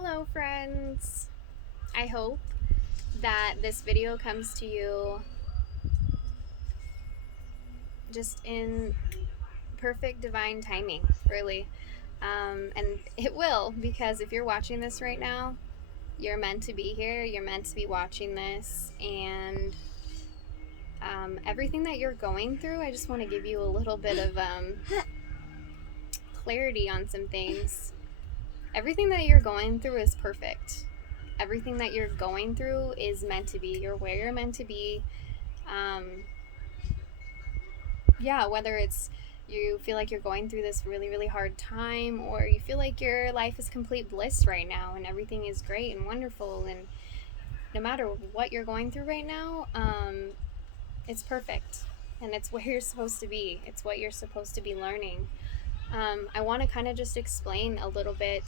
Hello friends! I hope that this video comes to you just in perfect divine timing, really. And it will, because if you're watching this right now, you're meant to be here, you're meant to be watching this, and everything that you're going through, I just want to give you a little bit of clarity on some things. Everything that you're going through is perfect. Everything that you're going through is meant to be. You're where you're meant to be. Whether it's you feel like you're going through this really, really hard time, or you feel like your life is complete bliss right now and everything is great and wonderful, and no matter what you're going through right now, it's perfect and it's where you're supposed to be. It's what you're supposed to be learning. I want to kind of just explain a little bit.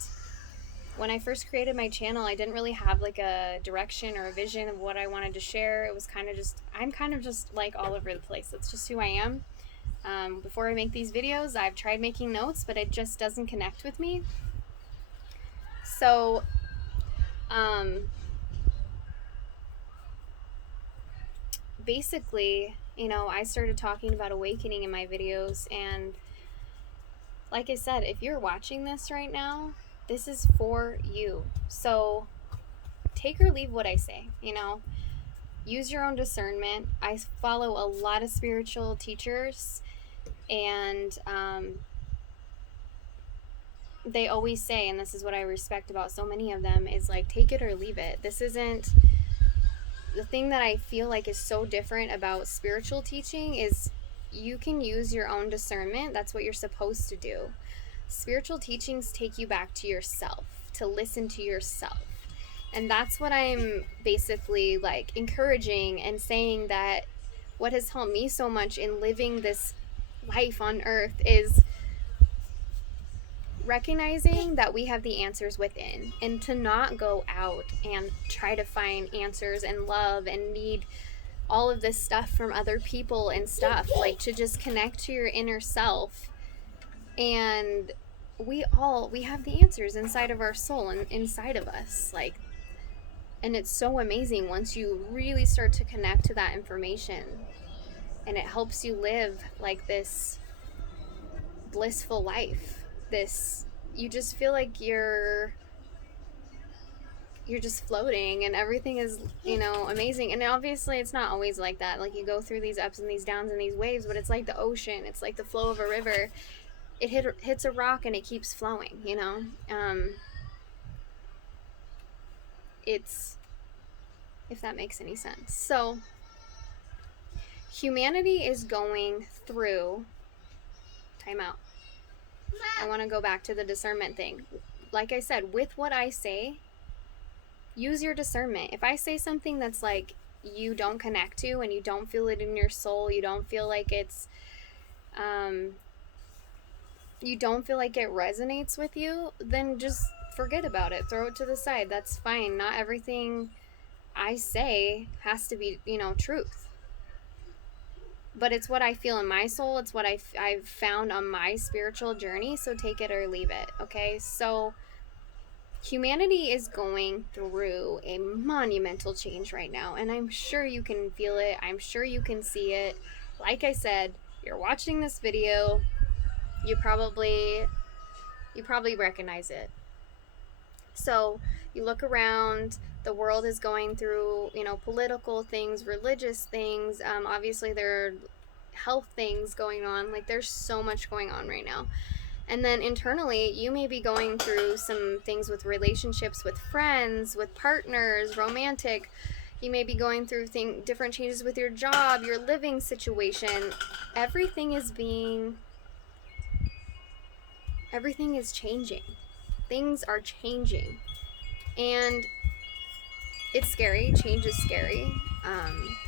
When I first created my channel, I didn't really have like a direction or a vision of what I wanted to share. It was kind of just, I'm kind of just like all over the place. That's just who I am. Before I make these videos, I've tried making notes, but it just doesn't connect with me. So, basically, I started talking about awakening in my videos, and like I said, if you're watching this right now, this is for you. So, take or leave what I say, use your own discernment. I follow a lot of spiritual teachers, and they always say, and this is what I respect about so many of them, is like, take it or leave it. This isn't the thing that I feel like is so different about spiritual teaching is you can use your own discernment. That's what you're supposed to do. Spiritual teachings take you back to yourself, to listen to yourself. And that's what I'm basically like encouraging and saying, that what has helped me so much in living this life on earth is recognizing that we have the answers within, and to not go out and try to find answers and love and need all of this stuff from other people and stuff, like to just connect to your inner self. And we have the answers inside of our soul and inside of us, like, and it's so amazing once you really start to connect to that information, and it helps you live like this blissful life. You just feel like you're just floating and everything is, amazing. And obviously it's not always like that. Like, you go through these ups and these downs and these waves, but it's like the ocean. It's like the flow of a river. It hits a rock and it keeps flowing, it's, if that makes any sense. So humanity is going through timeout. I want to go back to the discernment thing. Like I said, with what I say, use your discernment. If I say something that's like you don't connect to and you don't feel it in your soul, you don't feel like it's you don't feel like it resonates with you, then just forget about it. Throw it to the side. That's fine. Not everything I say has to be, truth. But it's what I feel in my soul. It's what I've found on my spiritual journey. So take it or leave it. Okay? So humanity is going through a monumental change right now, and I'm sure you can feel it. I'm sure you can see it. Like I said, you're watching this video, you probably recognize it. So you look around, the world is going through, political things, religious things. Obviously there are health things going on. Like, there's so much going on right now. And then internally, you may be going through some things with relationships with friends, with partners, romantic. You may be going through different changes with your job, your living situation. Everything is changing. Things are changing. And it's scary. Change is scary.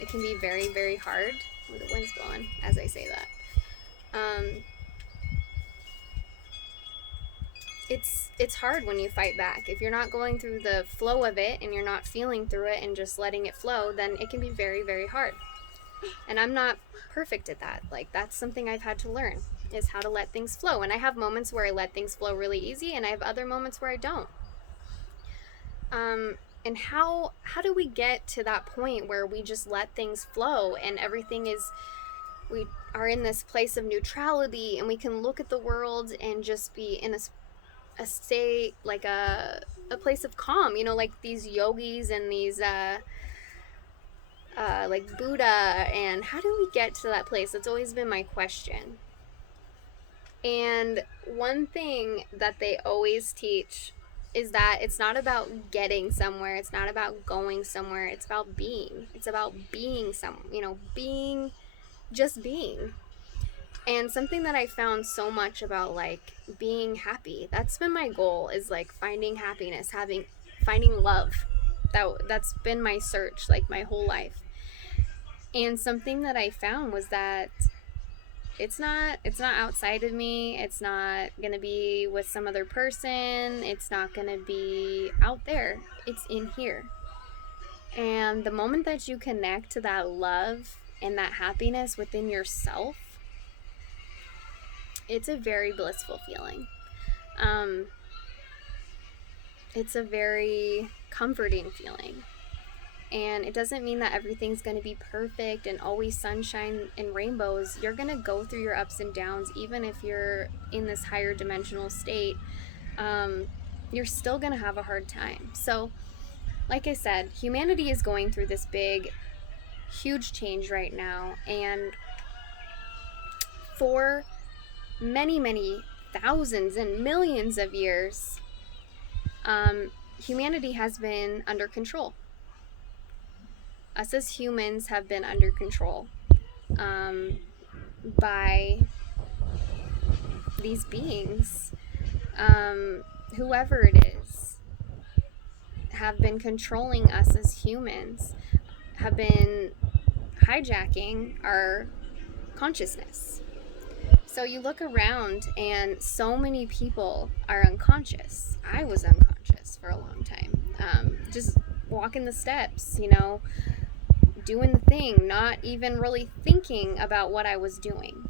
It can be very, very hard. Oh, the wind's blowing as I say that. It's hard when you fight back. If you're not going through the flow of it and you're not feeling through it and just letting it flow, then it can be very, very hard. And I'm not perfect at that. Like, that's something I've had to learn, is how to let things flow. And I have moments where I let things flow really easy, and I have other moments where I don't. And how do we get to that point where we just let things flow and everything is, we are in this place of neutrality and we can look at the world and just be in a state, like a place of calm, like these yogis and these like Buddha. And how do we get to that place? That's always been my question. And one thing that they always teach is that it's not about getting somewhere, it's not about going somewhere, it's about being. It's about being being, just being. And something that I found so much about, like, being happy, that's been my goal, is like finding happiness, finding love. That's been my search, like, my whole life. And something that I found was that it's not outside of me. It's not going to be with some other person. It's not going to be out there. It's in here. And the moment that you connect to that love and that happiness within yourself, it's a very blissful feeling. It's a very comforting feeling. And it doesn't mean that everything's going to be perfect and always sunshine and rainbows. You're going to go through your ups and downs, even if you're in this higher dimensional state. You're still going to have a hard time. So, like I said, humanity is going through this big, huge change right now. And for many, many thousands and millions of years, humanity has been under control. Us as humans have been under control by these beings, whoever it is, have been controlling us as humans, have been hijacking our consciousness. So you look around and so many people are unconscious. I was unconscious for a long time. Just walking the steps, doing the thing, not even really thinking about what I was doing.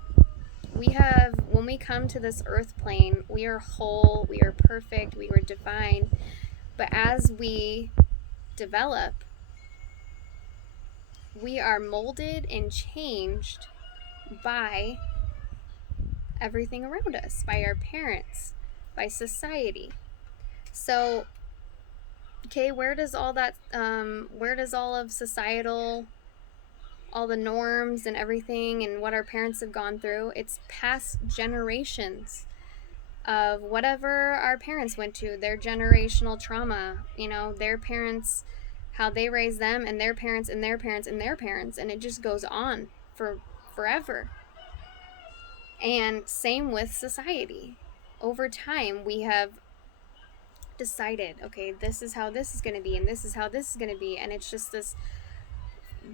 When we come to this earth plane, we are whole, we are perfect, we are divine. But as we develop, we are molded and changed by everything around us, by our parents, by society. So, okay, where does all of societal, all the norms and everything and what our parents have gone through, it's past generations of whatever our parents went to, their generational trauma, their parents, how they raised them, and their parents and their parents and their parents, and it just goes on for forever. And same with society. Over time, we have decided, okay, this is how this is going to be, and this is how this is going to be, and it's just this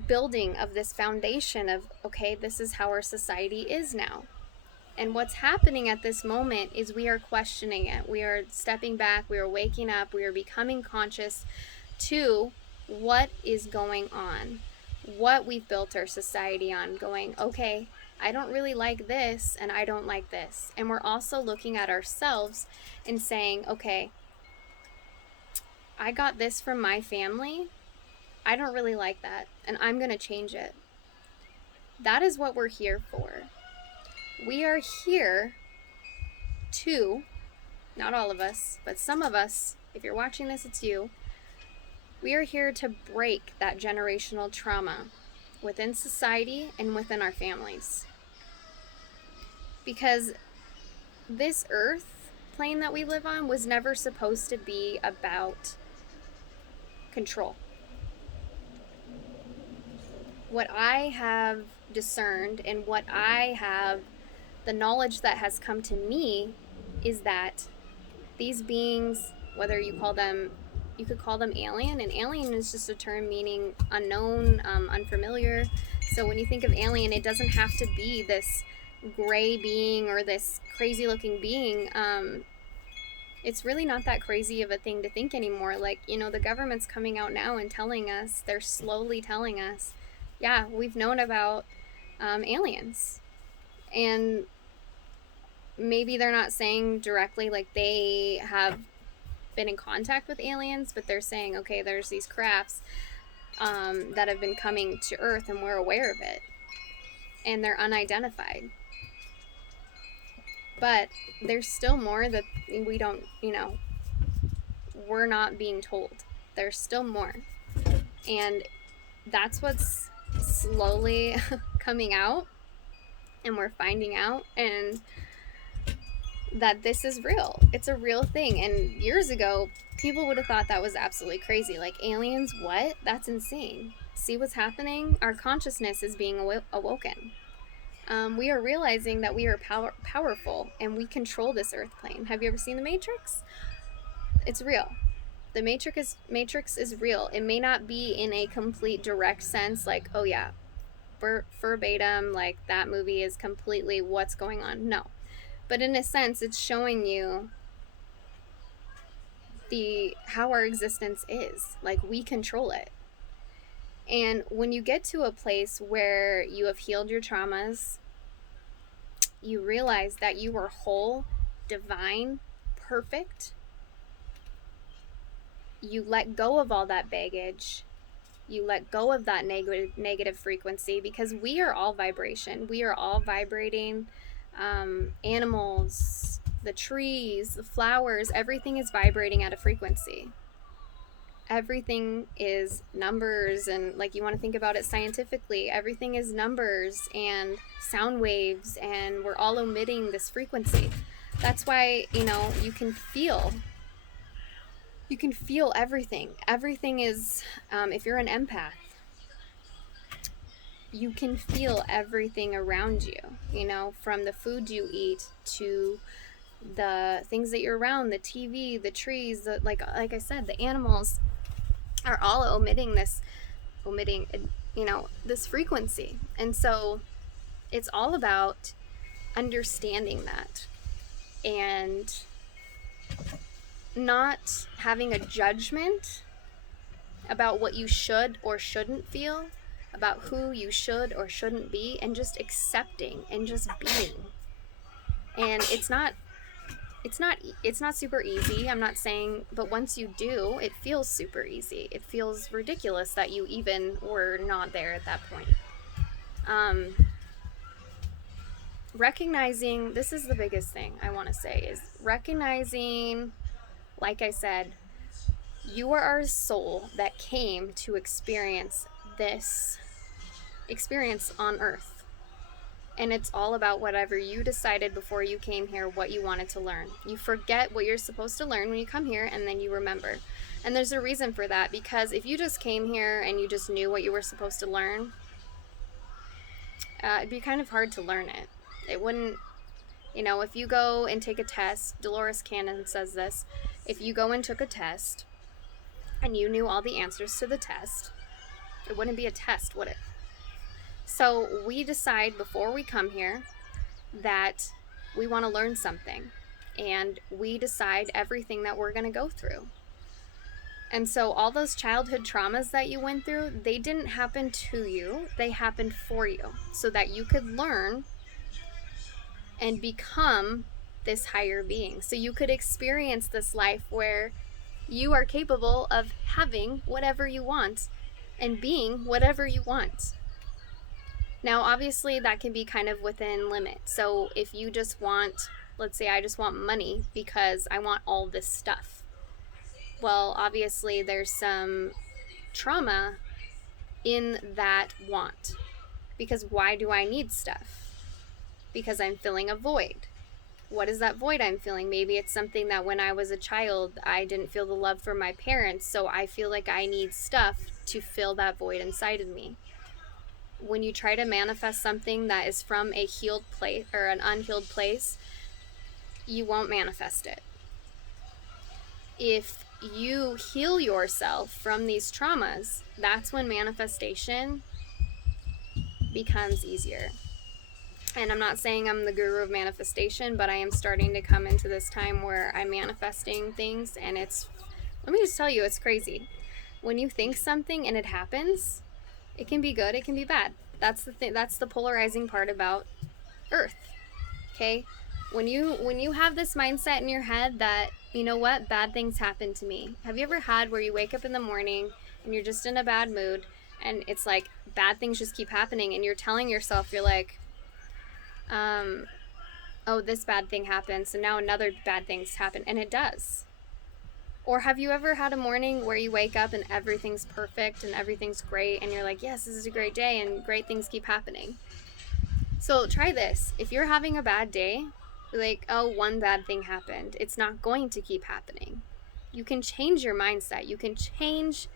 building of this foundation of, okay, this is how our society is now. And what's happening at this moment is we are questioning it. We are stepping back, we are waking up, we are becoming conscious to what is going on, what we've built our society on, going, okay, I don't really like this and I don't like this. And we're also looking at ourselves and saying, okay, I got this from my family. I don't really like that and I'm going to change it. That is what we're here for. We are here to, not all of us, but some of us, if you're watching this, it's you. We are here to break that generational trauma within society and within our families. Because this earth plane that we live on was never supposed to be about control. What I have discerned and what I have, the knowledge that has come to me, is that these beings, whether you could call them alien, and alien is just a term meaning unknown, unfamiliar. So when you think of alien, it doesn't have to be this gray being or this crazy looking being. It's really not that crazy of a thing to think anymore. Like, the government's coming out now and telling us, they're slowly telling us, yeah, we've known about aliens. And maybe they're not saying directly like they have been in contact with aliens, but they're saying, okay, there's these crafts that have been coming to Earth and we're aware of it. And they're unidentified. But there's still more that we don't, we're not being told. There's still more. And that's what's slowly coming out, and we're finding out, and that this is real. It's a real thing. And years ago, people would have thought that was absolutely crazy. Like, aliens, what? That's insane. See what's happening? Our consciousness is being awoken. We are realizing that we are powerful, and we control this earth plane. Have you ever seen The Matrix? It's real. The Matrix is real. It may not be in a complete direct sense, like, oh yeah, verbatim, like that movie is completely what's going on. No. But in a sense, it's showing you how our existence is. Like, we control it. And when you get to a place where you have healed your traumas, you realize that you are whole, divine, perfect. You let go of all that baggage. You let go of that negative frequency, because we are all vibration. We are all vibrating. Animals, the trees, the flowers, everything is vibrating at a frequency. Everything is numbers, and like, you want to think about it scientifically, everything is numbers and sound waves, and we're all emitting this frequency. That's why, you can feel everything. Everything is, if you're an empath, you can feel everything around you, from the food you eat to the things that you're around, the TV, the trees, like I said, the animals are all emitting this frequency. And so it's all about understanding that, and not having a judgment about what you should or shouldn't feel, about who you should or shouldn't be, and just accepting and just being. And it's not super easy, I'm not saying, but once you do, it feels super easy. It feels ridiculous that you even were not there at that point. Recognizing, this is the biggest thing I want to say, is recognizing, like I said, you are our soul that came to experience this experience on Earth. And it's all about whatever you decided before you came here, what you wanted to learn. You forget what you're supposed to learn when you come here, and then you remember. And there's a reason for that, because if you just came here and you just knew what you were supposed to learn, it'd be kind of hard to learn it. It wouldn't, if you go and take a test, Dolores Cannon says this, if you go and took a test and you knew all the answers to the test, it wouldn't be a test, would it? So we decide before we come here that we want to learn something, and we decide everything that we're going to go through. And so all those childhood traumas that you went through, they didn't happen to you, they happened for you, so that you could learn and become this higher being. So you could experience this life where you are capable of having whatever you want and being whatever you want. Now, obviously, that can be kind of within limits. So if you just want, let's say I just want money because I want all this stuff. Well, obviously, there's some trauma in that want. Because why do I need stuff? Because I'm filling a void. What is that void I'm feeling? Maybe it's something that when I was a child, I didn't feel the love from my parents, so I feel like I need stuff to fill that void inside of me. When you try to manifest something that is from a healed place or an unhealed place, you won't manifest it. If you heal yourself from these traumas, that's when manifestation becomes easier. And I'm not saying I'm the guru of manifestation, but I am starting to come into this time where I'm manifesting things, and let me just tell you, it's crazy. When you think something and it happens, it can be good, it can be bad. That's the thing. That's the polarizing part about Earth. Okay? When you have this mindset in your head that you know what? Bad things happen to me. Have you ever had where you wake up in the morning and you're just in a bad mood and it's like bad things just keep happening and you're telling yourself, you're like, oh, this bad thing happened, so now another bad thing's happened, and it does. Or have you ever had a morning where you wake up and everything's perfect and everything's great and you're like, yes, this is a great day and great things keep happening? So try this. If you're having a bad day, be like, oh, one bad thing happened. It's not going to keep happening. You can change your mindset. You can change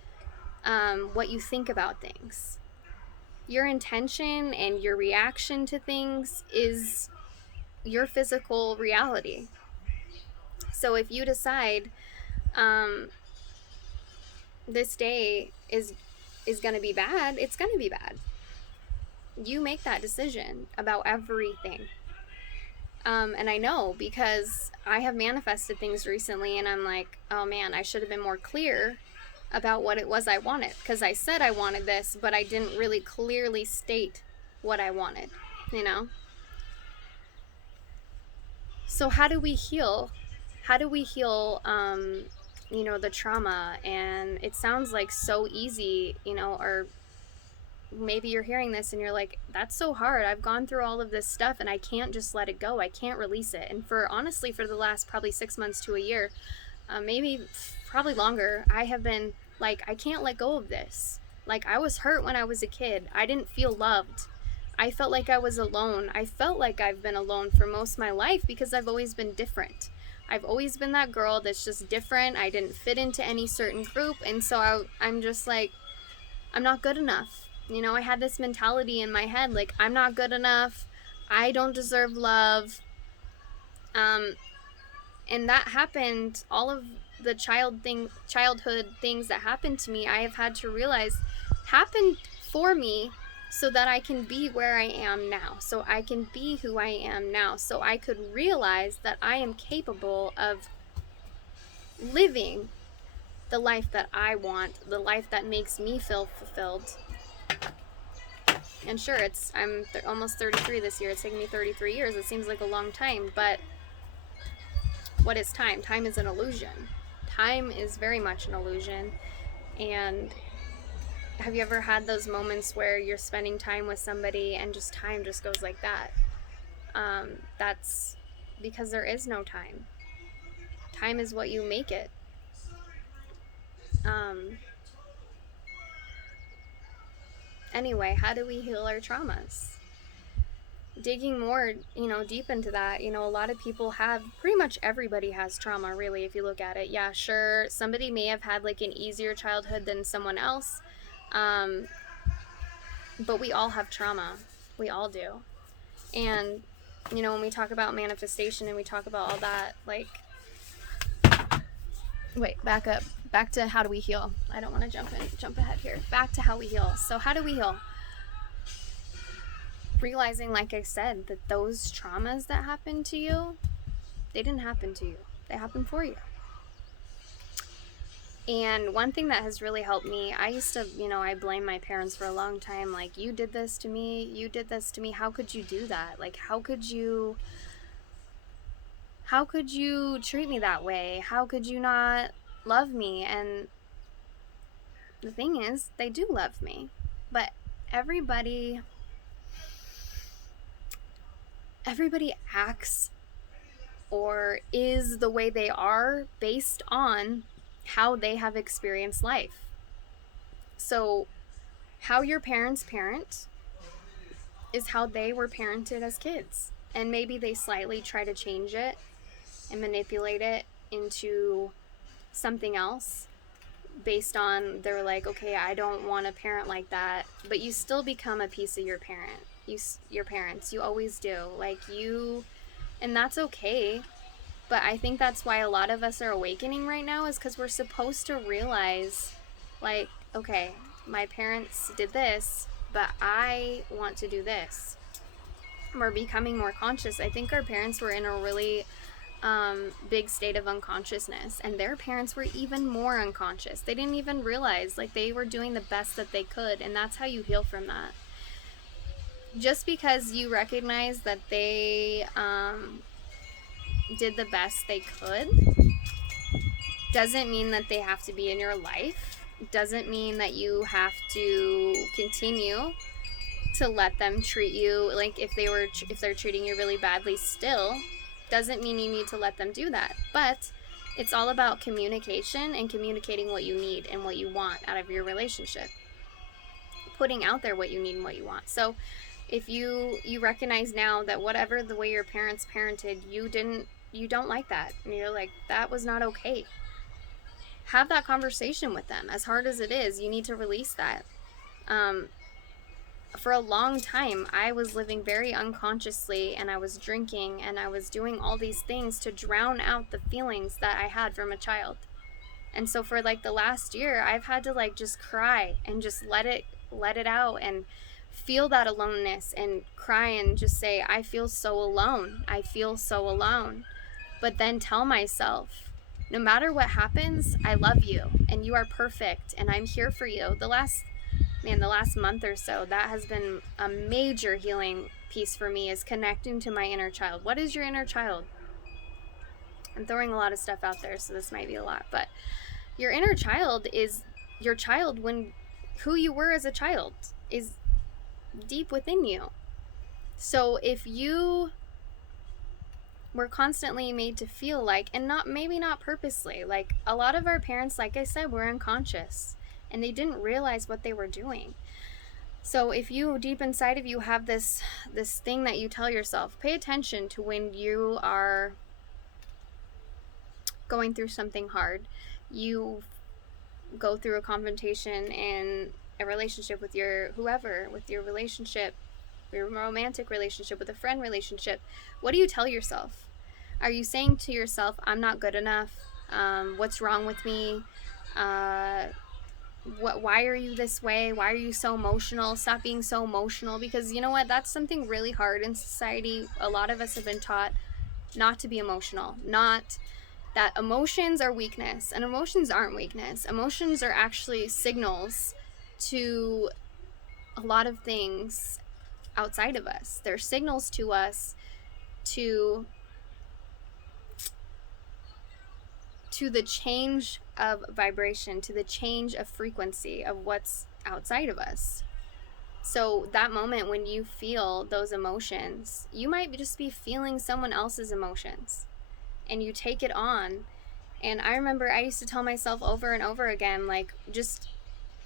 what you think about things. Your intention and your reaction to things is your physical reality. So if you decide this day is going to be bad, it's going to be bad. You make that decision about everything. And I know because I have manifested things recently and I'm like, oh man, I should have been more clear about what it was I wanted. Because I said I wanted this, but I didn't really clearly state what I wanted, you know? So how do we heal? How do we heal, the trauma? And it sounds like so easy, or maybe you're hearing this and you're like, that's so hard. I've gone through all of this stuff and I can't just let it go. I can't release it. And honestly, for the last probably 6 months to a year, probably longer, I have been like, I can't let go of this. Like, I was hurt when I was a kid. I didn't feel loved. I felt like I was alone. I felt like I've been alone for most of my life because I've always been different. I've always been that girl that's just different. I didn't fit into any certain group. And so I'm just like, I'm not good enough. I had this mentality in my head, like, I'm not good enough. I don't deserve love. And that happened, all of the childhood things that happened to me, I have had to realize happened for me so that I can be where I am now. So I can be who I am now. So I could realize that I am capable of living the life that I want, the life that makes me feel fulfilled. And sure, I'm almost 33 this year. It's taken me 33 years. It seems like a long time, but what is time? Time is an illusion. Time is very much an illusion. And have you ever had those moments where you're spending time with somebody and just time just goes like that? That's because there is no time. Time is what you make it. Anyway, how do we heal our traumas? Digging more, deep into that, a lot of people have, pretty much everybody has trauma, really, if you look at it. Yeah, sure, somebody may have had like an easier childhood than someone else, but we all have trauma. We all do. And, when we talk about manifestation and we talk about all that, like, wait, back up. Back to how do we heal? I don't want to jump ahead here. Back to how we heal. So how do we heal? Realizing, like I said, that those traumas that happened to you, they didn't happen to you. They happened for you. And one thing that has really helped me, I used to, I blame my parents for a long time. Like, you did this to me. You did this to me. How could you do that? Like, how could you treat me that way? How could you not love me? And the thing is, they do love me. But everybody acts or is the way they are based on how they have experienced life. So how your parents parent is how they were parented as kids. And maybe they slightly try to change it and manipulate it into something else based on, they're like, okay, I don't want a parent like that. But you still become a piece of your parents. You always do. And that's okay. But I think that's why a lot of us are awakening right now, is because we're supposed to realize, like, okay, my parents did this, but I want to do this. We're becoming more conscious. I think our parents were in a really big state of unconsciousness, and their parents were even more unconscious. They didn't even realize, like, they were doing the best that they could, and that's how you heal from that. Just because you recognize that they did the best they could Doesn't mean that they have to be in your life. Doesn't mean that you have to continue to let them treat you like if they're treating you really badly still. Doesn't mean you need to let them do that. But it's all about communication and communicating what you need and what you want out of your relationship. Putting out there what you need and what you want. So if you recognize now that whatever the way your parents parented, you don't like that, and you're like, that was not okay, have that conversation with them. As hard as it is, you need to release that. For a long time, I was living very unconsciously, and I was drinking, and I was doing all these things to drown out the feelings that I had from a child. And so for like the last year, I've had to like just cry and just let it out and feel that aloneness and cry and just say, I feel so alone. I feel so alone. But then tell myself, no matter what happens, I love you and you are perfect and I'm here for you. The last month or so, that has been a major healing piece for me, is connecting to my inner child. What is your inner child? I'm throwing a lot of stuff out there, so this might be a lot, but your inner child is your child when who you were as a child is deep within you. So if you were constantly made to feel like, and maybe not purposely, like a lot of our parents, like I said, were unconscious and they didn't realize what they were doing. So if you deep inside of you have this thing that you tell yourself, pay attention to when you are going through something hard. You go through a confrontation in a relationship with your whoever, with your relationship, your romantic relationship, with a friend relationship. What do you tell yourself? Are you saying to yourself, I'm not good enough? What's wrong with me? Why are you this way? Why are you so emotional? Stop being so emotional. Because you know what? That's something really hard in society. A lot of us have been taught not to be emotional. Not that emotions are weakness. And emotions aren't weakness. Emotions are actually signals to a lot of things outside of us. They're signals to us to the change of vibration, to the change of frequency of what's outside of us. So that moment when you feel those emotions, you might just be feeling someone else's emotions and you take it on. And I remember I used to tell myself over and over again, like,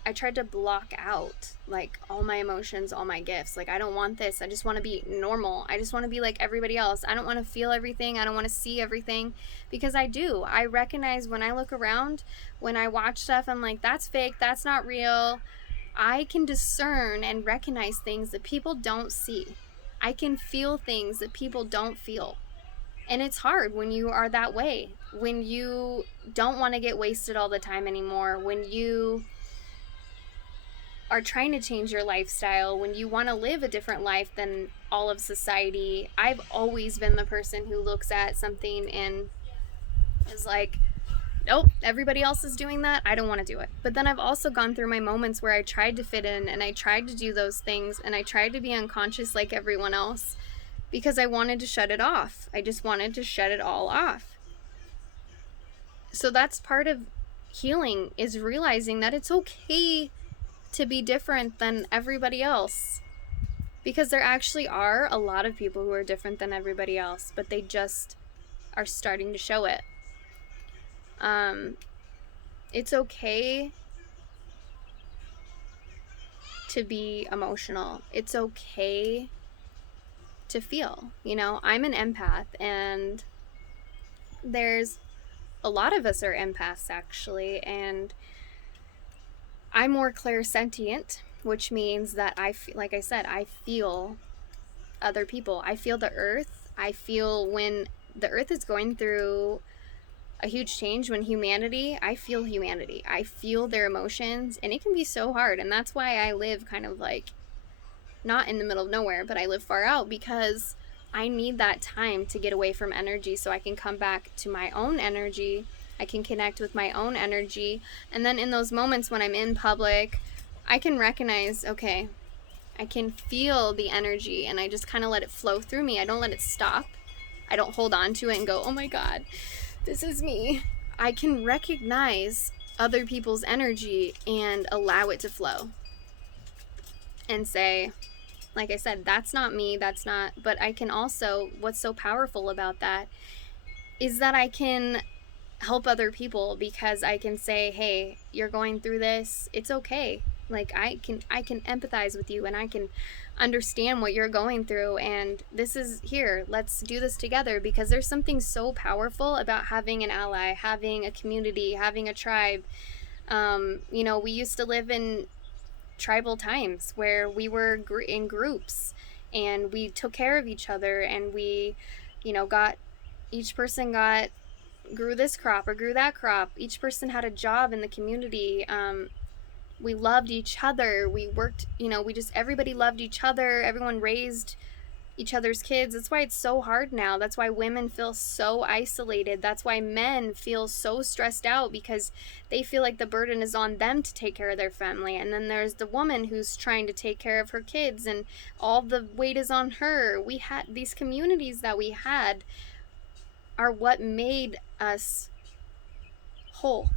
I tried to block out like all my emotions, all my gifts. Like, I don't want this. I just want to be normal. I just want to be like everybody else. I don't want to feel everything. I don't want to see everything, because I do. I recognize when I look around, when I watch stuff, I'm like, that's fake. That's not real. I can discern and recognize things that people don't see. I can feel things that people don't feel. And it's hard when you are that way, when you don't want to get wasted all the time anymore, when you are trying to change your lifestyle, when you want to live a different life than all of society. I've always been the person who looks at something and is like, nope, everybody else is doing that. I don't want to do it. But then I've also gone through my moments where I tried to fit in and I tried to do those things and I tried to be unconscious like everyone else because I wanted to shut it off. I just wanted to shut it all off. So that's part of healing, is realizing that it's okay to be different than everybody else, because there actually are a lot of people who are different than everybody else, but they just are starting to show it. It's okay to be emotional. It's okay to feel. I'm an empath, and there's a lot of us are empaths actually, and I'm more clairsentient, which means that like I said, I feel other people. I feel the earth. I feel when the earth is going through a huge change, when I feel humanity. I feel their emotions, and it can be so hard. And that's why I live kind of like not in the middle of nowhere, but I live far out, because I need that time to get away from energy so I can come back to my own energy. I can connect with my own energy. And then in those moments when I'm in public, I can recognize, okay, I can feel the energy, and I just kind of let it flow through me. I don't let it stop. I don't hold on to it and go, oh my God, this is me. I can recognize other people's energy and allow it to flow and say, like I said, that's not me, that's not, but I can also, what's so powerful about that is that I can help other people because I can say, hey, you're going through this, it's okay. Like I can empathize with you and I can understand what you're going through, and this is here, let's do this together, because there's something so powerful about having an ally, having a community, having a tribe. We used to live in tribal times where we were in groups and we took care of each other, and we, got, each person got, grew this crop or grew that crop. Each person had a job in the community. We loved each other. We worked, we just, everybody loved each other. Everyone raised each other's kids. That's why it's so hard now. That's why women feel so isolated. That's why men feel so stressed out, because they feel like the burden is on them to take care of their family. And then there's the woman who's trying to take care of her kids and all the weight is on her. We had these communities that we had are what made us whole.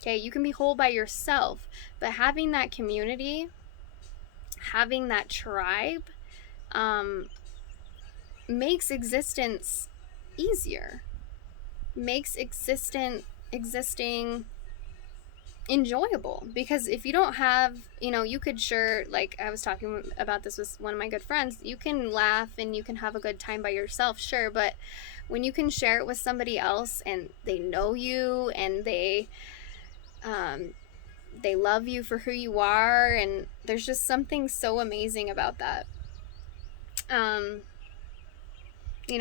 Okay, you can be whole by yourself, but having that community, having that tribe, makes existence easier, makes existing enjoyable. Because if you don't have, you could sure, like I was talking about this with one of my good friends, you can laugh and you can have a good time by yourself, sure, but when you can share it with somebody else and they know you and they love you for who you are, and there's just something so amazing about that.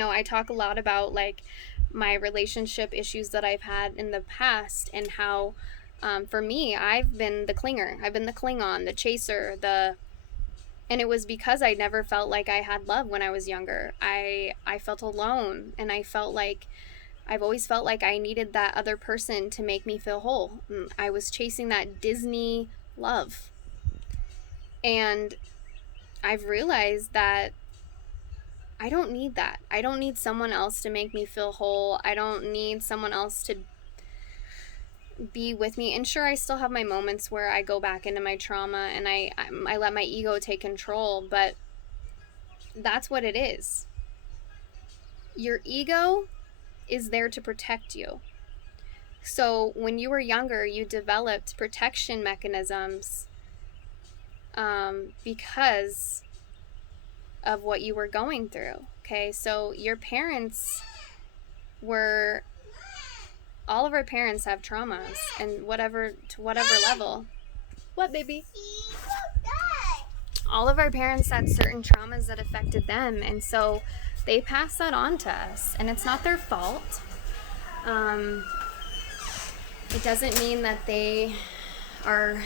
I talk a lot about like my relationship issues that I've had in the past, and how for me, I've been the clinger, I've been the Klingon, the chaser, and it was because I never felt like I had love when I was younger. I felt alone, and I've always felt like I needed that other person to make me feel whole. I was chasing that Disney love. And I've realized that I don't need that. I don't need someone else to make me feel whole. I don't need someone else to be with me. And sure, I still have my moments where I go back into my trauma and I let my ego take control, but that's what it is. Your ego is there to protect you. So when you were younger, you developed protection mechanisms because of what you were going through. Okay, so your parents were, all of our parents have traumas, and to whatever level. What, baby? All of our parents had certain traumas that affected them, and so they pass that on to us, and it's not their fault. It doesn't mean that they are,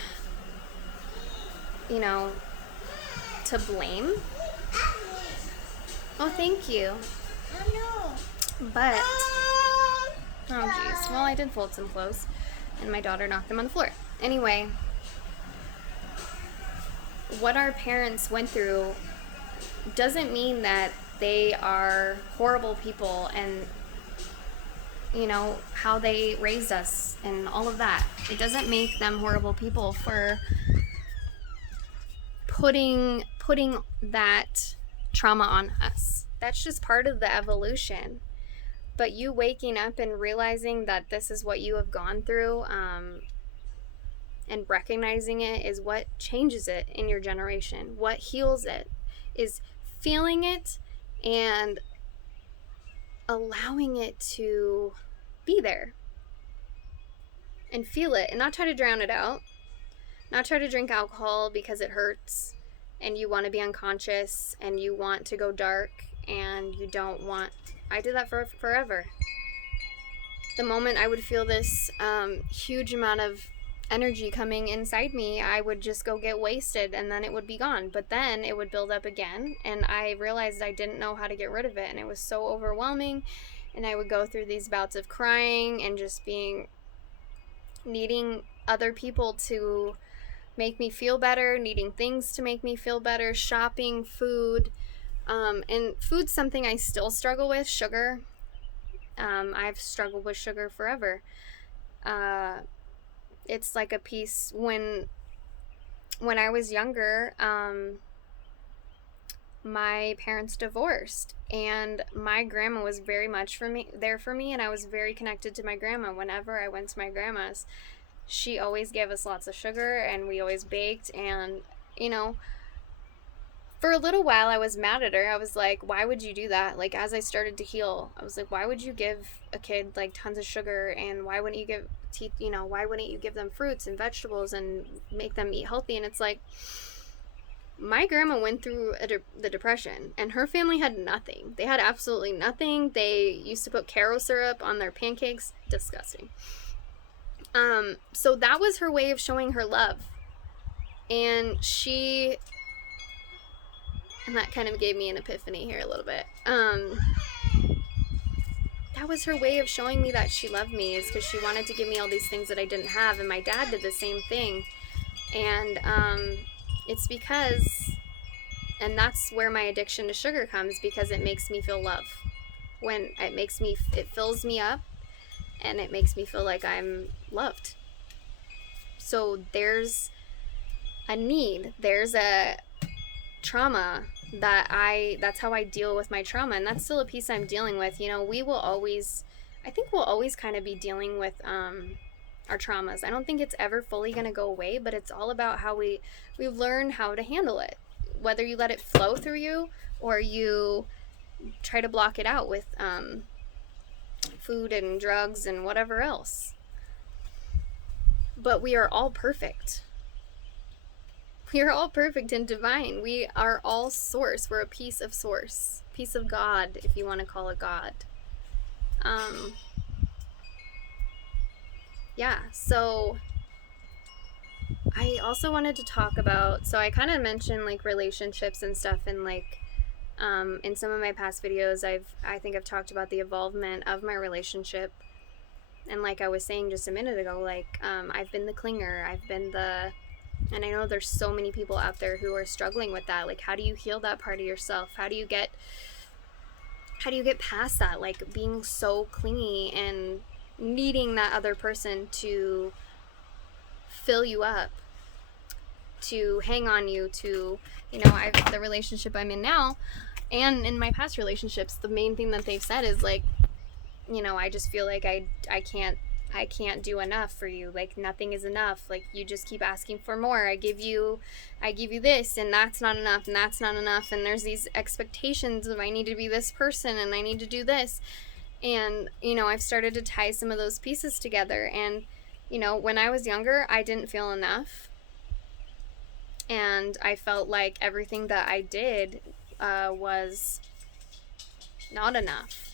to blame. Oh, thank you. But, oh geez, well, I did fold some clothes, and my daughter knocked them on the floor. Anyway, what our parents went through doesn't mean that they are horrible people, and how they raised us and all of that. It doesn't make them horrible people for putting that trauma on us. That's just part of the evolution. But you waking up and realizing that this is what you have gone through, and recognizing it, is what changes it in your generation. What heals it is feeling it and allowing it to be there and feel it, and not try to drown it out, not try to drink alcohol because it hurts and you want to be unconscious and you want to go dark and you don't want. I did that for forever. The moment I would feel this huge amount of energy coming inside me, I would just go get wasted, and then it would be gone. But then it would build up again, and I realized I didn't know how to get rid of it, and it was so overwhelming. And I would go through these bouts of crying and just needing other people to make me feel better, needing things to make me feel better, shopping, food. And food's something I still struggle with. Sugar. I've struggled with sugar forever. It's like a piece when I was younger. My parents divorced, and my grandma was very much there for me, and I was very connected to my grandma. Whenever I went to my grandma's, she always gave us lots of sugar, and we always baked. And you know, for a little while I was mad at her. I was like, why would you do that? Like, as I started to heal, I was like, why would you give a kid like tons of sugar, and why wouldn't you why wouldn't you give them fruits and vegetables and make them eat healthy? And it's like, my grandma went through the depression, and her family had nothing. They had absolutely nothing. They used to put Caro syrup on their pancakes. Disgusting. So that was her way of showing her love. And that kind of gave me an epiphany here a little bit. That was her way of showing me that she loved me, is because she wanted to give me all these things that I didn't have. And my dad did the same thing. And it's because, and that's where my addiction to sugar comes, because it makes me feel love. When it fills me up, and it makes me feel like I'm loved. So there's a need, there's a trauma that's how I deal with my trauma, and that's still a piece I'm dealing with. I think we'll always kind of be dealing with our traumas. I don't think it's ever fully going to go away, but it's all about how we learn how to handle it. Whether you let it flow through you, or you try to block it out with food and drugs and whatever else. But we are all perfect. We are all perfect and divine. We are all source. We're a piece of source. Piece of God, if you want to call it God. Yeah, so I also wanted to talk about, so I kind of mentioned like relationships and stuff, and like in some of my past videos I think I've talked about the evolvement of my relationship. And like I was saying just a minute ago, like I've been the clinger, and I know there's so many people out there who are struggling with that. Like, how do you heal that part of yourself? How do you get past that, like being so clingy and needing that other person to fill you up, to hang on you, to, the relationship I'm in now, and in my past relationships, the main thing that they've said is like, I just feel like I can't do enough for you. Like, nothing is enough. Like, you just keep asking for more. I give you this, and that's not enough, and that's not enough. And there's these expectations of I need to be this person, and I need to do this. And, I've started to tie some of those pieces together. And, when I was younger, I didn't feel enough. And I felt like everything that I did was not enough.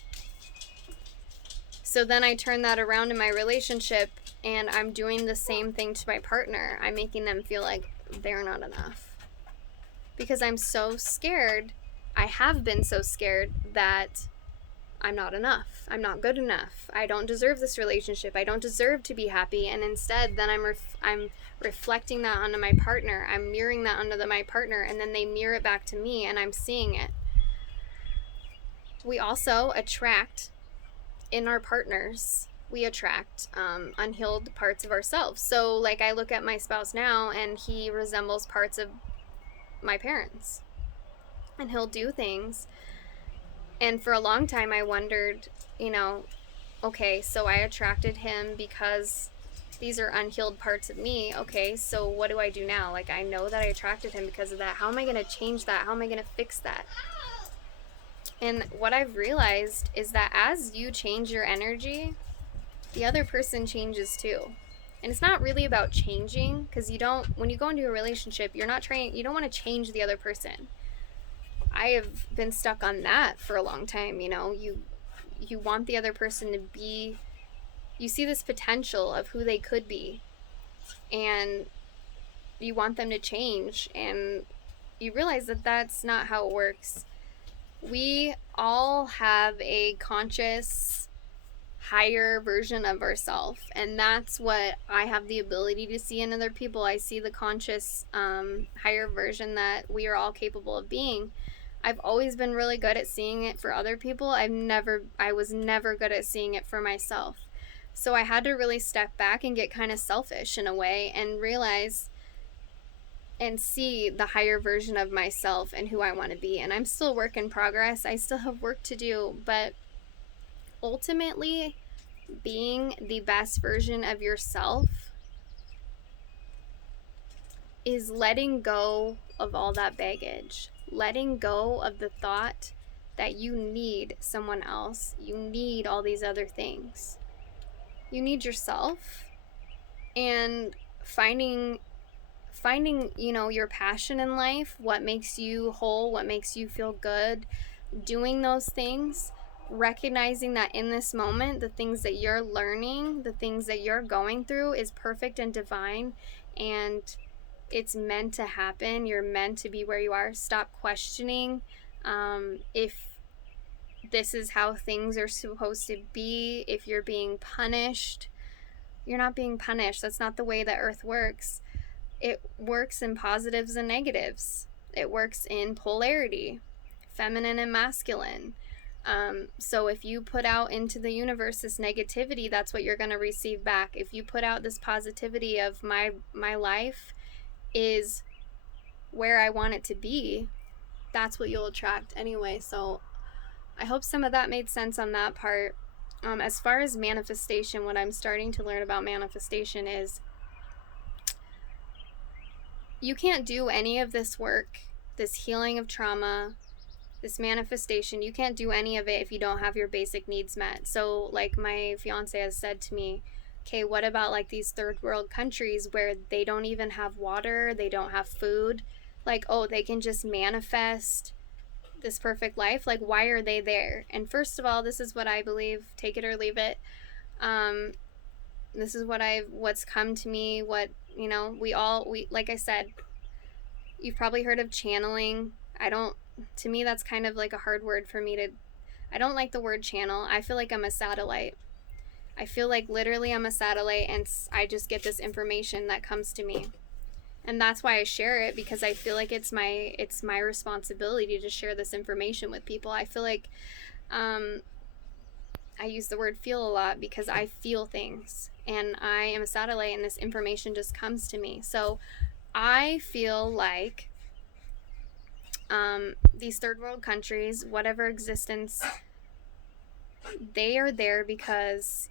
So then I turn that around in my relationship, and I'm doing the same thing to my partner. I'm making them feel like they're not enough. Because I'm so scared. I have been so scared that I'm not enough. I'm not good enough. I don't deserve this relationship. I don't deserve to be happy. And instead, then I'm reflecting that onto my partner. I'm mirroring that onto my partner, and then they mirror it back to me, and I'm seeing it. We also attract, in our partners, we attract unhealed parts of ourselves. So, like, I look at my spouse now, and he resembles parts of my parents. And he'll do things. And for a long time, I wondered, okay, so I attracted him because these are unhealed parts of me. Okay, so what do I do now? Like, I know that I attracted him because of that. How am I going to change that? How am I going to fix that? And what I've realized is that as you change your energy, the other person changes too. And it's not really about changing, because when you go into a relationship, you don't want to change the other person. I have been stuck on that for a long time. You want the other person to be, you see this potential of who they could be, and you want them to change, and you realize that that's not how it works. We all have a conscious, higher version of ourselves, and that's what I have the ability to see in other people. I see the conscious, higher version that we are all capable of being. I've always been really good at seeing it for other people. I was never good at seeing it for myself. So I had to really step back and get kind of selfish in a way and realize and see the higher version of myself and who I want to be. And I'm still work in progress. I still have work to do, but ultimately, being the best version of yourself is letting go of all that baggage, letting go of the thought that you need someone else, you need all these other things. You need yourself, and finding your passion in life, what makes you whole, what makes you feel good, doing those things, recognizing that in this moment, the things that you're learning, the things that you're going through is perfect and divine, and it's meant to happen. You're meant to be where you are. Stop questioning if this is how things are supposed to be, if you're being punished. You're not being punished. That's not the way that Earth works. It works in positives and negatives. It works in polarity, feminine and masculine. So if you put out into the universe this negativity, that's what you're going to receive back. If you put out this positivity of my life is where I want it to be, that's what you'll attract anyway. So I hope some of that made sense on that part. As far as manifestation, what I'm starting to learn about manifestation is you can't do any of this work, this healing of trauma, this manifestation. You can't do any of it if you don't have your basic needs met. So like my fiance has said to me, okay, what about like these third world countries where they don't even have water, they don't have food? Like, oh, they can just manifest this perfect life. Like, why are they there? And first of all, this is what I believe, take it or leave it. This is what's come to me, what, we like I said, you've probably heard of channeling. To me, that's kind of like a hard word for me to, I don't like the word channel. I feel like I'm a satellite. I feel like literally I'm a satellite and I just get this information that comes to me. And that's why I share it, because I feel like it's my responsibility to share this information with people. I feel like I use the word feel a lot because I feel things and I am a satellite and this information just comes to me. So I feel like these third world countries, whatever existence, they are there because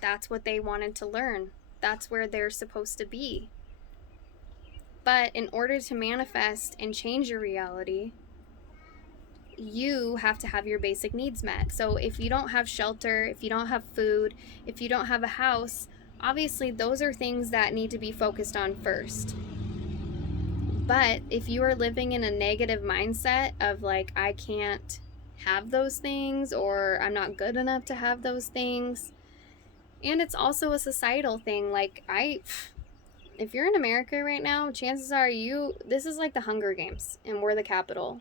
that's what they wanted to learn. That's where they're supposed to be. But in order to manifest and change your reality, you have to have your basic needs met. So if you don't have shelter, if you don't have food, if you don't have a house, obviously those are things that need to be focused on first. But if you are living in a negative mindset of like, I can't have those things, or I'm not good enough to have those things, and it's also a societal thing. Like, if you're in America right now, chances are this is like the Hunger Games and we're the capital.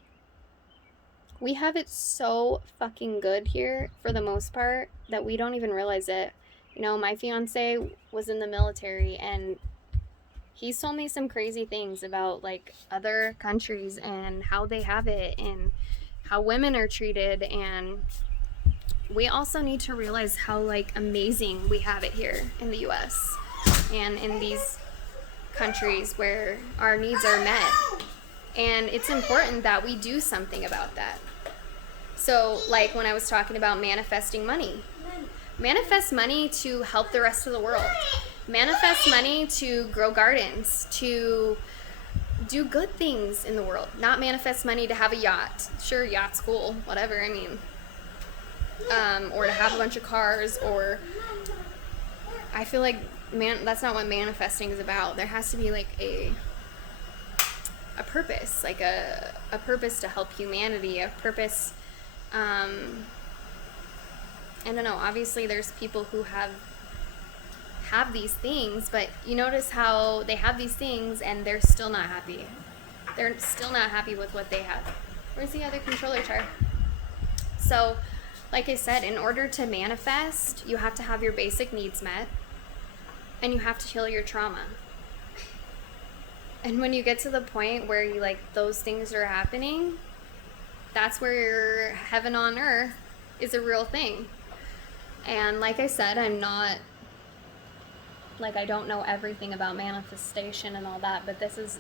We have it so fucking good here for the most part that we don't even realize it. My fiance was in the military and he's told me some crazy things about like other countries and how they have it and how women are treated, and we also need to realize how like amazing we have it here in the US and in these countries where our needs are met, and it's important that we do something about that. So like when I was talking about manifesting money, manifest money to help the rest of the world, manifest money to grow gardens, to do good things in the world, not manifest money to have a yacht. Sure, yacht's cool, whatever, I mean, or to have a bunch of cars, or I feel like that's not what manifesting is about. There has to be like a purpose, like a purpose to help humanity, a purpose. I don't know, obviously there's people who have these things, but you notice how they have these things and they're still not happy. They're still not happy with what they have. Where's the other controller chart? So, like I said, in order to manifest, you have to have your basic needs met, and you have to heal your trauma. And when you get to the point where you like those things are happening, that's where heaven on earth is a real thing. And like I said, I'm not, like, I don't know everything about manifestation and all that, but this is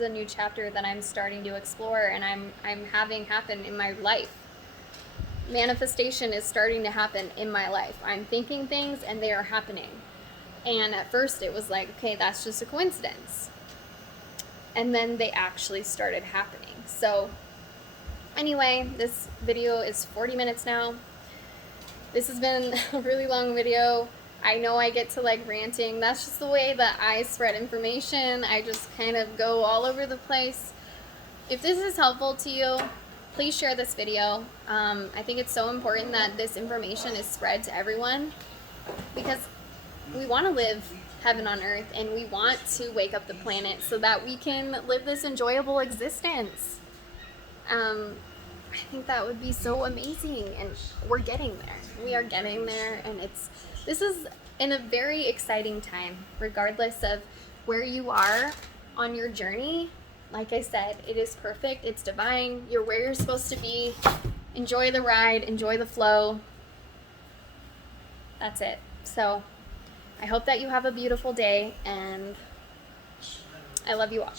a new chapter that I'm starting to explore, and I'm having happen in my life. Manifestation is starting to happen in my life. I'm thinking things and they are happening. And at first it was like, okay, that's just a coincidence. And then they actually started happening. So anyway, this video is 40 minutes now. This has been a really long video. I know I get to like ranting. That's just the way that I spread information. I just kind of go all over the place. If this is helpful to you, please share this video. I think it's so important that this information is spread to everyone, because we want to live heaven on earth, and we want to wake up the planet so that we can live this enjoyable existence. I think that would be so amazing, and we're getting there. We are getting there, and this is in a very exciting time, regardless of where you are on your journey. Like I said, it is perfect. It's divine. You're where you're supposed to be. Enjoy the ride. Enjoy the flow. That's it. So I hope that you have a beautiful day, and I love you all.